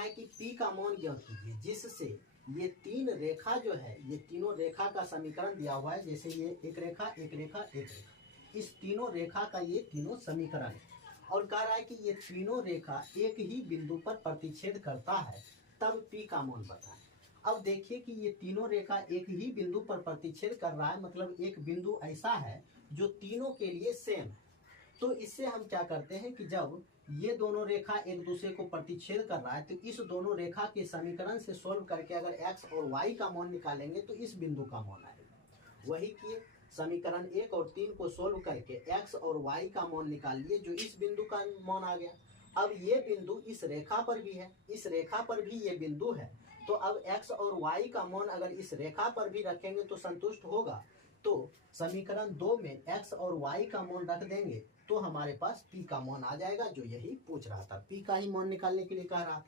है कि P का मान ज्ञात कीजिए, जिससे ये तीन रेखा जो है, ये तीनों रेखा का समीकरण दिया हुआ है। जैसे ये एक रेखा, एक रेखा, एक रेखा, इस तीनों रेखा का ये तीनों समीकरण है। और कह रहा है कि ये तीनों रेखा एक ही बिंदु पर प्रतिच्छेद करता है, तब P का मान बताएं। अब देखिए कि ये तीनों रेखा एक ही बिंदु पर प्रतिच्छेद कर रहा है, मतलब एक बिंदु ऐसा है जो तीनों के लिए सेम है। तो इससे हम क्या करते हैं कि जब ये दोनों रेखा एक दूसरे को प्रतिच्छेद कर रहा है, तो इस दोनों रेखा के समीकरण से सोल्व करके अगर x और y का मान निकालेंगे तो इस बिंदु का मान आएगा। वही किए, समीकरण 1 और 3 को सोल्व करके x और y का मान निकाल लिए, जो इस बिंदु का मान आ गया। अब ये बिंदु इस रेखा पर भी है, इस रेखा पर भी ये बिंदु है, तो अब x और y का मान अगर इस रेखा पर भी रखेंगे तो संतुष्ट होगा। तो समीकरण 2 में x और y का मान रख देंगे तो हमारे पास P का मान आ जाएगा, जो यही पूछ रहा था। P का ही मान निकालने के लिए कह रहा था।